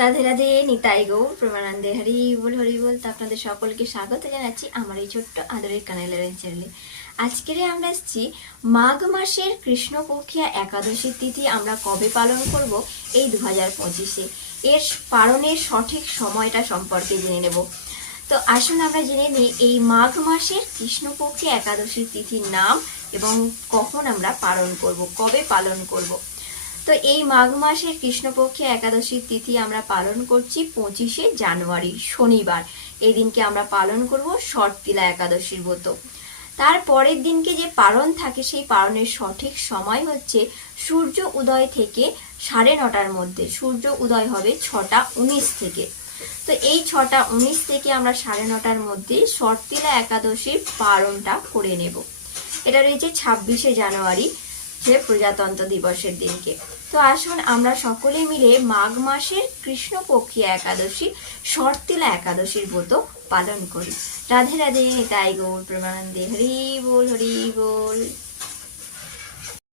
রাধে রাধে নিতাই গৌর প্রমানন্দে হরি বল হরি বল। তো আপনাদের সকলকে স্বাগত জানাচ্ছি আমার এই ছোট্ট আদরের কানেলের চ্যানেলে আজকের আমরা এসেছি মাঘ মাসের কৃষ্ণপক্ষিয়া একাদশীর তিথি আমরা কবে পালন করব? এই দু হাজার পঁচিশে। এর পালনের সঠিক সময়টা সম্পর্কে জেনে নেব। তো আসুন আমরা জেনে নিই এই মাঘ মাসের কৃষ্ণপক্ষী একাদশীর তিথির নাম এবং কখন আমরা পালন করব, কবে পালন করব। তো এই মাঘ মাসের কৃষ্ণপক্ষে একাদশীর তিথি আমরা পালন করছি পঁচিশে জানুয়ারি, শনিবার। এই দিনকে আমরা পালন করব শর্তিলা একাদশীর ব্রত। তার পরের দিনকে যে পালন থাকে, সেই পালনের সঠিক সময় হচ্ছে সূর্য উদয় থেকে সাড়ে নটার মধ্যে। সূর্য উদয় হবে ছটা উনিশ থেকে। তো এই ছটা উনিশ থেকে আমরা সাড়ে নটার মধ্যে শর্তিলা একাদশীর পালনটা করে নেব। এটা রয়েছে ছাব্বিশে জানুয়ারি যে প্রজাতন্ত্র দিবসের দিনকে। তো আসুন আমরা সকলে মিলে মাঘ মাসের কৃষ্ণপক্ষী একাদশী, শর্তিলা একাদশীর ব্রত পালন করি। রাধে রাধে, তাই গৌর প্রমানন্দে হরি বল হরি বল।